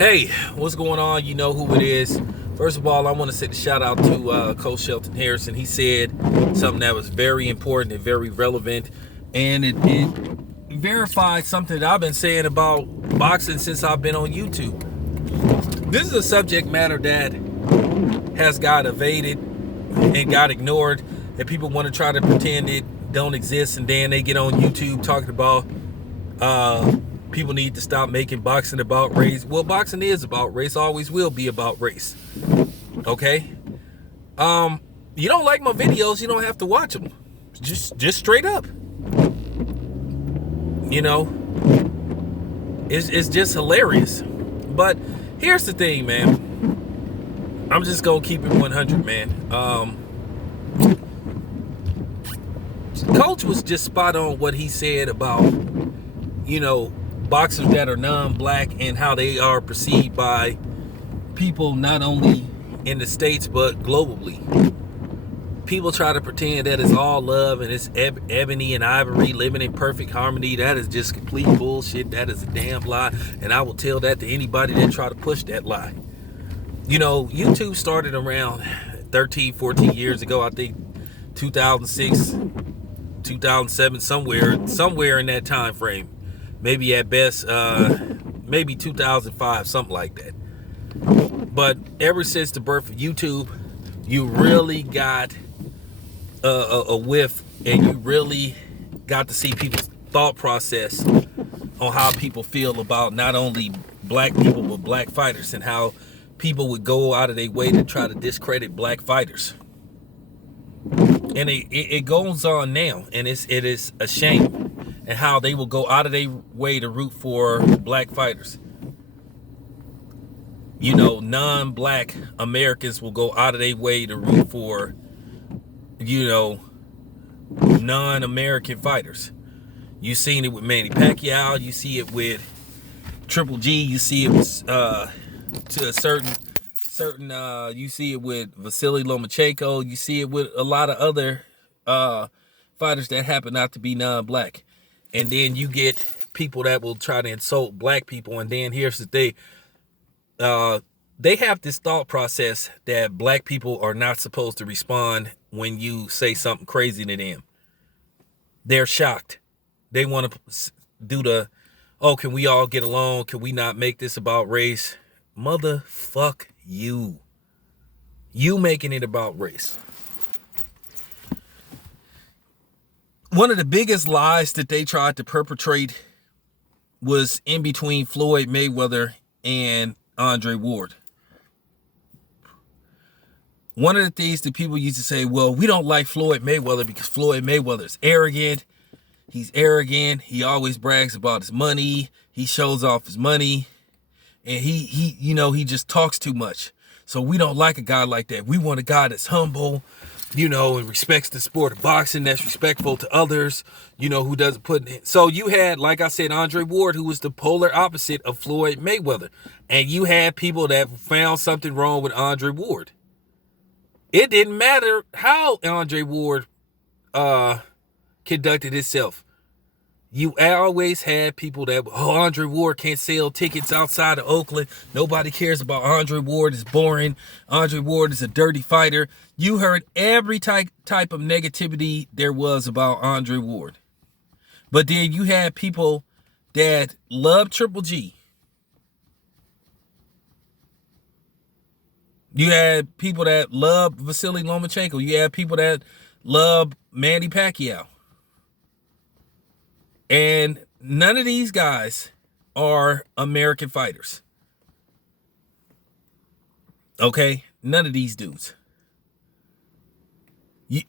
Hey, what's going on? You know who it is. First of all, I want to say a shout out to Coach Shelton Harrison. He said something that was very important and very relevant, and it verified something that I've been saying about boxing since I've been on YouTube. This is a subject matter that has got evaded and got ignored, and people want to try to pretend it don't exist, and then they get on YouTube talking about people need to stop making boxing about race. Well, boxing is about race, always will be about race. Okay? You don't like my videos, you don't have to watch them. Just straight up. You know, it's just hilarious. But here's the thing, man. I'm just gonna keep it 100, man. Coach was just spot on what he said about, boxers that are non-black and how they are perceived by people not only in the States but globally. People try to pretend that it's all love and it's ebony and ivory living in perfect harmony. That is just complete bullshit. That is a damn lie, and I will tell that to anybody that try to push that lie. YouTube started around 13, 14 years ago. I think 2006, 2007, somewhere in that time frame. Maybe at best, maybe 2005, something like that. But ever since the birth of YouTube, you really got a whiff, and you really got to see people's thought process on how people feel about not only black people, but black fighters, and how people would go out of their way to try to discredit black fighters. And it goes on now, and it is a shame. And how they will go out of their way to root for black fighters. Non-black Americans will go out of their way to root for, non-American fighters. You've seen it with Manny Pacquiao. You see it with Triple G. You see it with, to a certain. You see it with Vasily Lomachenko. You see it with a lot of other fighters that happen not to be non-black. And then you get people that will try to insult black people. And then here's the thing. They have this thought process that black people are not supposed to respond when you say something crazy to them. They're shocked. They want to do can we all get along? Can we not make this about race? Motherfuck you. You making it about race. One of the biggest lies that they tried to perpetrate was in between Floyd Mayweather and Andre Ward. One of the things that people used to say, well, we don't like Floyd Mayweather because Floyd Mayweather is arrogant. He's arrogant. He always brags about his money. He shows off his money. And he just talks too much. So we don't like a guy like that. We want a guy that's humble, and respects the sport of boxing, that's respectful to others, who doesn't put in. So you had, like I said, Andre Ward, who was the polar opposite of Floyd Mayweather. And you had people that found something wrong with Andre Ward. It didn't matter how Andre Ward conducted himself. You always had people that, Andre Ward can't sell tickets outside of Oakland. Nobody cares about Andre Ward. Is boring. Andre Ward is a dirty fighter. You heard every type of negativity there was about Andre Ward. But then you had people that loved Triple G. You had people that loved Vasily Lomachenko. You had people that loved Manny Pacquiao. And none of these guys are American fighters. Okay? None of these dudes.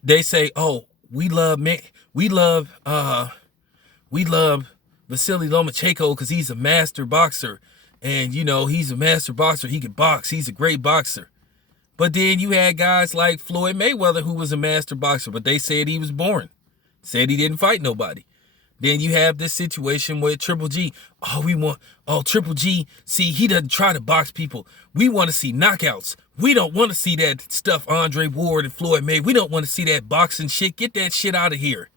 They say, we love Vasily Lomachenko because he's a master boxer. And, he's a master boxer. He can box. He's a great boxer. But then you had guys like Floyd Mayweather, who was a master boxer, but they said he was boring. Said he didn't fight nobody. Then you have this situation with Triple G. Triple G, see, he doesn't try to box people. We want to see knockouts. We don't want to see that stuff Andre Ward and Floyd made. We don't want to see that boxing shit. Get that shit out of here.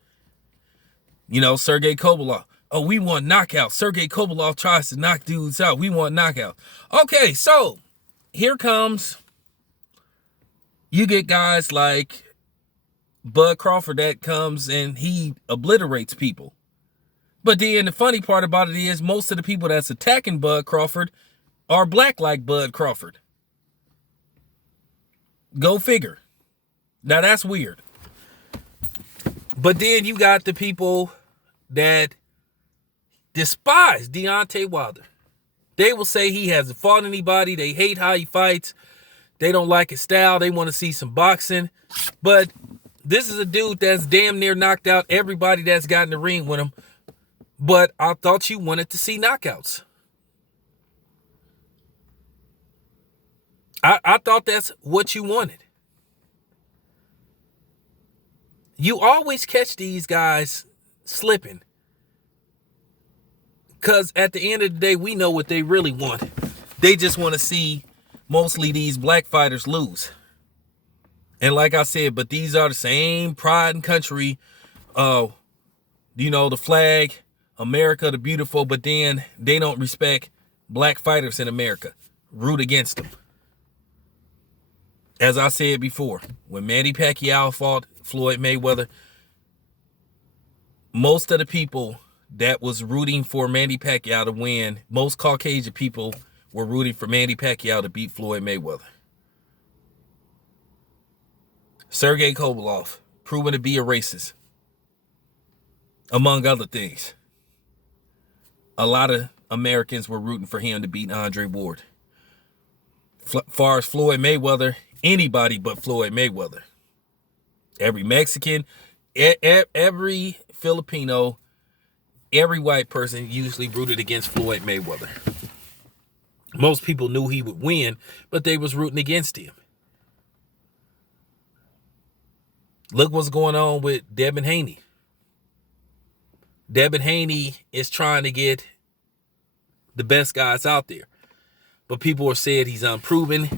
Sergey Kovalev. Oh, we want knockout. Sergey Kovalov tries to knock dudes out. We want knockout. Okay, so here comes, you get guys like Bud Crawford that comes and he obliterates people. But then the funny part about it is most of the people that's attacking Bud Crawford are black like Bud Crawford. Go figure. Now that's weird. But then you got the people that despise Deontay Wilder. They will say he hasn't fought anybody. They hate how he fights. They don't like his style. They want to see some boxing. But this is a dude that's damn near knocked out everybody that's got in the ring with him. But I thought you wanted to see knockouts. I thought that's what you wanted. You always catch these guys slipping. Because at the end of the day, we know what they really want. They just want to see mostly these black fighters lose. And like I said, but these are the same pride and country, the flag, America the beautiful, but then they don't respect black fighters in America. Root against them. As I said before, when Manny Pacquiao fought Floyd Mayweather, most of the people that was rooting for Manny Pacquiao to win, most Caucasian people were rooting for Manny Pacquiao to beat Floyd Mayweather. Sergey Kovalov, proven to be a racist, among other things. A lot of Americans were rooting for him to beat Andre Ward. Far as Floyd Mayweather, anybody but Floyd Mayweather. Every Mexican, every Filipino, every white person usually rooted against Floyd Mayweather. Most people knew he would win, but they was rooting against him. Look what's going on with Devin Haney. Devin Haney is trying to get the best guys out there. But people are saying he's unproven.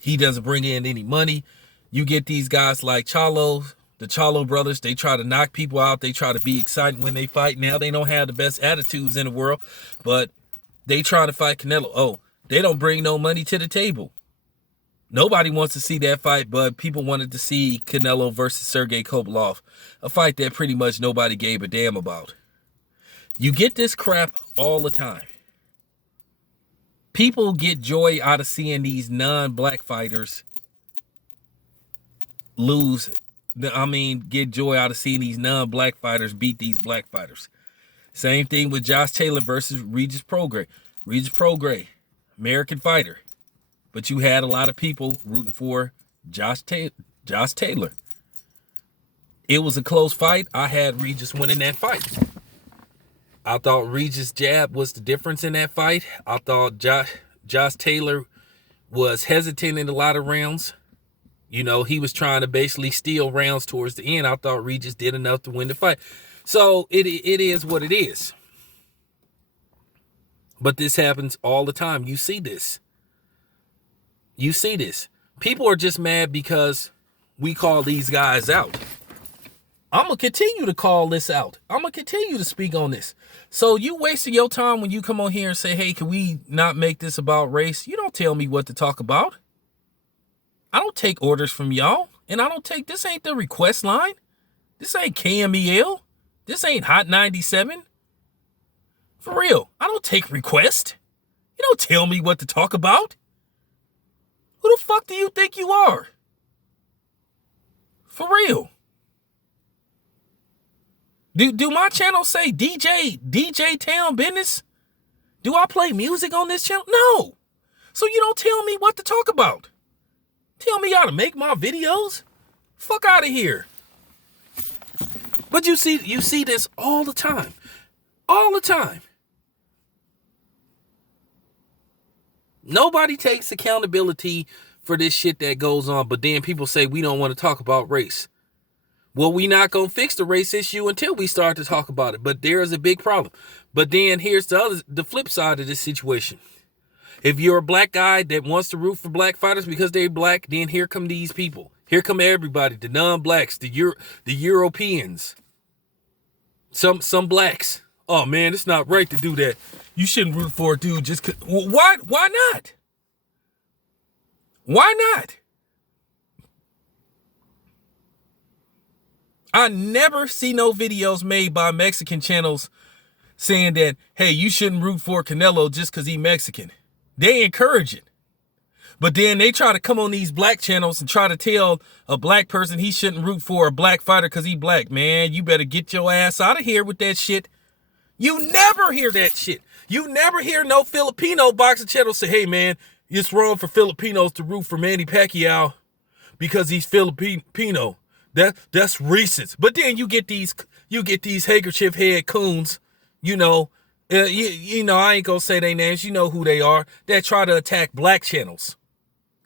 He doesn't bring in any money. You get these guys like Chalo, the Chalo brothers. They try to knock people out. They try to be exciting when they fight. Now they don't have the best attitudes in the world, but they try to fight Canelo. Oh, they don't bring no money to the table. Nobody wants to see that fight, but people wanted to see Canelo versus Sergey Kovalov, a fight that pretty much nobody gave a damn about. You get this crap all the time. People get joy out of seeing these non-black fighters lose. Get joy out of seeing these non-black fighters beat these black fighters. Same thing with Josh Taylor versus Regis Prograis. Regis Prograis, American fighter. But you had a lot of people rooting for Josh Taylor. It was a close fight. I had Regis winning that fight. I thought Regis' jab was the difference in that fight. I thought Josh Taylor was hesitant in a lot of rounds. He was trying to basically steal rounds towards the end. I thought Regis did enough to win the fight. So it is what it is. But this happens all the time. You see this. People are just mad because we call these guys out. I'm going to continue to call this out. I'm going to continue to speak on this. So you wasting your time when you come on here and say, hey, can we not make this about race? You don't tell me what to talk about. I don't take orders from y'all. And this ain't the request line. This ain't KMEL. This ain't Hot 97. For real, I don't take requests. You don't tell me what to talk about. Who the fuck do you think you are? For real. Do my channel say DJ Town Business? Do I play music on this channel? No. So you don't tell me what to talk about. Tell me how to make my videos? Fuck out of here. But you see this all the time. All the time. Nobody takes accountability for this shit that goes on, but then people say we don't want to talk about race. Well, we not going to fix the race issue until we start to talk about it, but there is a big problem. But then here's the flip side of this situation. If you're a black guy that wants to root for black fighters because they're black, then here come these people. Here come everybody, the non-blacks, the Europeans. Some blacks. Oh man, it's not right to do that. You shouldn't root for a dude just cause. Why? Why not? Why not? I never see no videos made by Mexican channels saying that, hey, you shouldn't root for Canelo just because he's Mexican. They encourage it. But then they try to come on these black channels and try to tell a black person he shouldn't root for a black fighter because he black. Man, you better get your ass out of here with that shit. You never hear that shit. You never hear no Filipino boxing channel say, hey man, it's wrong for Filipinos to root for Manny Pacquiao because he's Filipino. That's racist. But then you get these handkerchief head coons, you know, I ain't gonna say their names, you know who they are, that try to attack black channels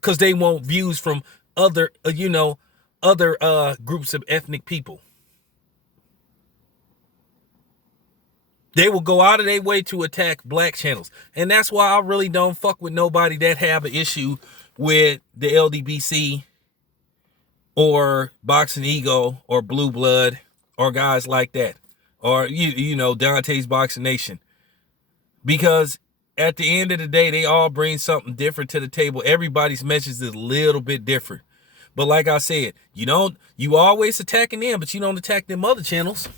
because they want views from other groups of ethnic people. They will go out of their way to attack black channels. And that's why I really don't fuck with nobody that have an issue with the LDBC or Boxing Ego or Blue Blood or guys like that. Or, Dante's Boxing Nation. Because at the end of the day, they all bring something different to the table. Everybody's message is a little bit different. But like I said, you always attacking them, but you don't attack them other channels.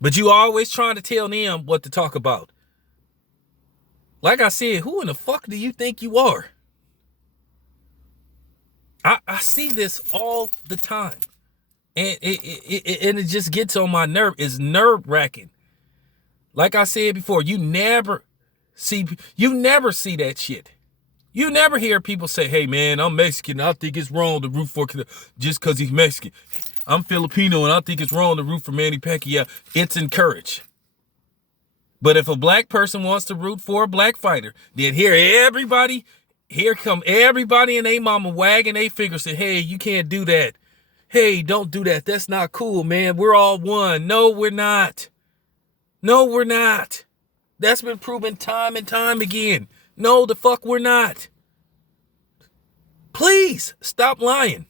But you always trying to tell them what to talk about. Like I said, who in the fuck do you think you are? I see this all the time. And it just gets on my nerve. It's nerve-wracking. Like I said before, you never see that shit. You never hear people say, hey man, I'm Mexican. I think it's wrong to root for just because he's Mexican. I'm Filipino and I think it's wrong to root for Manny Pacquiao. It's encouraged. But if a black person wants to root for a black fighter, then here come everybody and they mama wagging they finger, say, hey, you can't do that. Hey, don't do that. That's not cool, man. We're all one. No, we're not. No, we're not. That's been proven time and time again. No, the fuck we're not. Please, stop lying.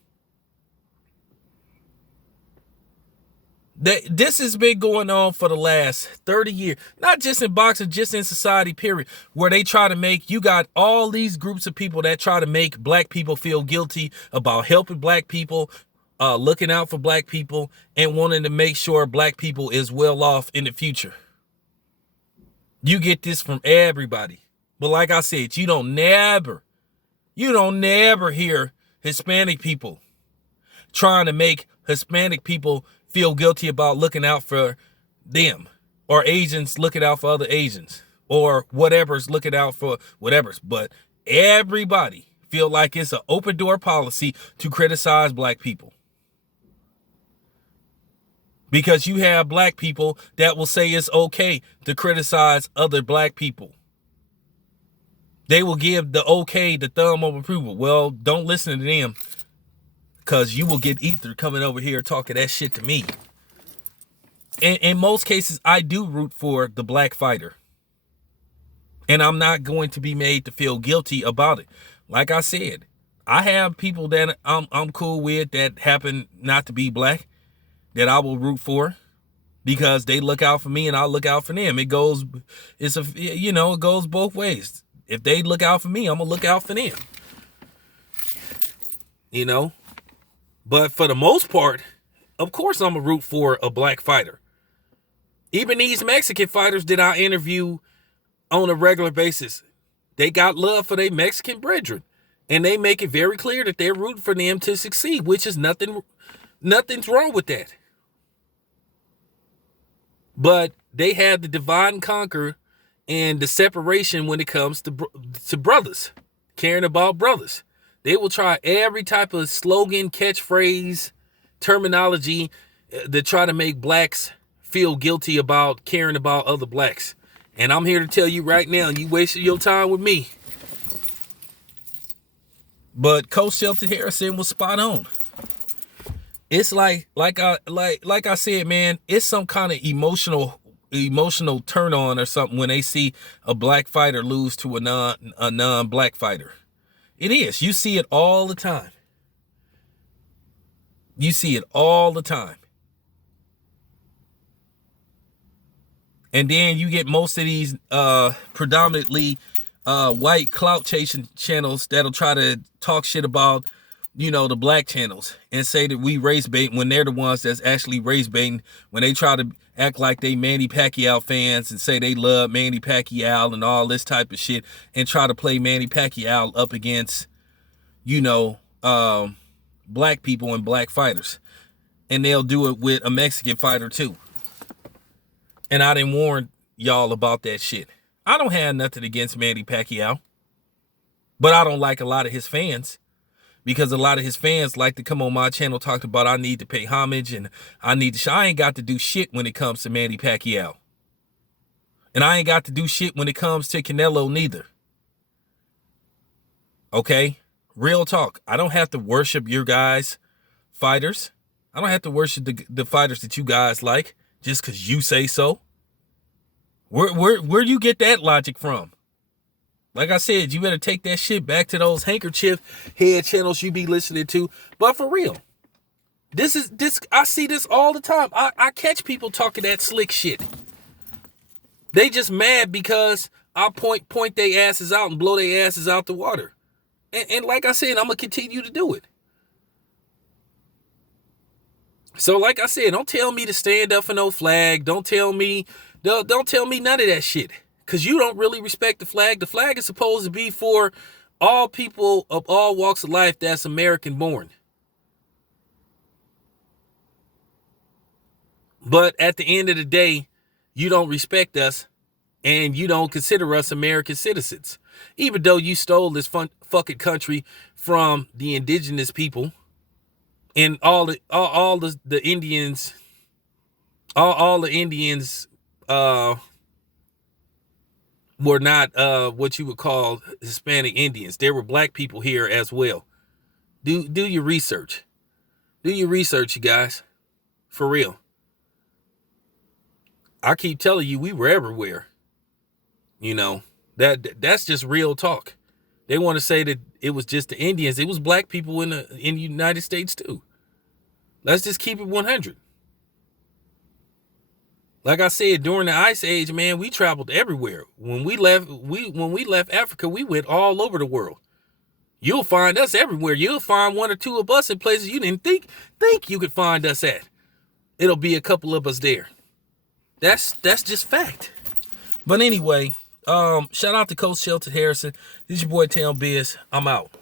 This has been going on for the last 30 years. Not just in boxing, just in society, period. Where they try to you got all these groups of people that try to make black people feel guilty about helping black people, looking out for black people, and wanting to make sure black people is well off in the future. You get this from everybody. But like I said, you don't never hear Hispanic people trying to make Hispanic people feel guilty about looking out for them, or Asians looking out for other Asians, or whatever's looking out for whatever's. But everybody feel like it's an open door policy to criticize black people. Because you have black people that will say it's okay to criticize other black people. They will give the okay, the thumb of approval. Well, don't listen to them, because you will get ether coming over here talking that shit to me. And in most cases, I do root for the black fighter. And I'm not going to be made to feel guilty about it. Like I said, I have people that I'm cool with that happen not to be black, that I will root for, because they look out for me and I look out for them. It goes both ways. If they look out for me, I'm gonna look out for them. But for the most part, of course I'm gonna root for a black fighter. Even these Mexican fighters that I interview on a regular basis, they got love for their Mexican brethren. And they make it very clear that they're rooting for them to succeed, which is nothing's wrong with that. But they have the divide and conquer and the separation when it comes to brothers, caring about brothers. They will try every type of slogan, catchphrase, terminology to try to make blacks feel guilty about caring about other blacks. And I'm here to tell you right now, you wasted your time with me. But Coach Shelton Harrison was spot on. It's like I said, man, it's some kind of emotional turn on or something when they see a black fighter lose to a non-black fighter. It is. You see it all the time. You see it all the time. And then you get most of these predominantly white clout chasing channels that'll try to talk shit about, the black channels and say that we race bait when they're the ones that's actually race baiting, when they try to act like they Manny Pacquiao fans and say they love Manny Pacquiao and all this type of shit and try to play Manny Pacquiao up against, black people and black fighters. And they'll do it with a Mexican fighter too. And I didn't warn y'all about that shit. I don't have nothing against Manny Pacquiao, but I don't like a lot of his fans, because a lot of his fans like to come on my channel talking about I need to pay homage and I ain't got to do shit when it comes to Manny Pacquiao. And I ain't got to do shit when it comes to Canelo neither. Okay? Real talk. I don't have to worship your guys' fighters. I don't have to worship the fighters that you guys like just because you say so. Where you get that logic from? Like I said, you better take that shit back to those handkerchief head channels you be listening to. But for real, I see this all the time. I catch people talking that slick shit. They just mad because I point their asses out and blow their asses out the water. And like I said, I'm going to continue to do it. So like I said, don't tell me to stand up for no flag. Don't tell me none of that shit. Because you don't really respect the flag. The flag is supposed to be for all people of all walks of life that's American born. But at the end of the day, you don't respect us and you don't consider us American citizens. Even though you stole this fucking country from the indigenous people and all the Indians, all the Indians were not what you would call Hispanic Indians. There were black people here as well. Do your research. Do your research, you guys. For real. I keep telling you, we were everywhere. That's just real talk. They want to say that it was just the Indians. It was black people in the United States too. Let's just keep it 100. Like I said, during the Ice Age, man, we traveled everywhere. When we left Africa, we went all over the world. You'll find us everywhere. You'll find one or two of us in places you didn't think you could find us at. It'll be a couple of us there. That's just fact. But anyway, shout out to Coach Shelton Harrison. This is your boy Town Biz. I'm out.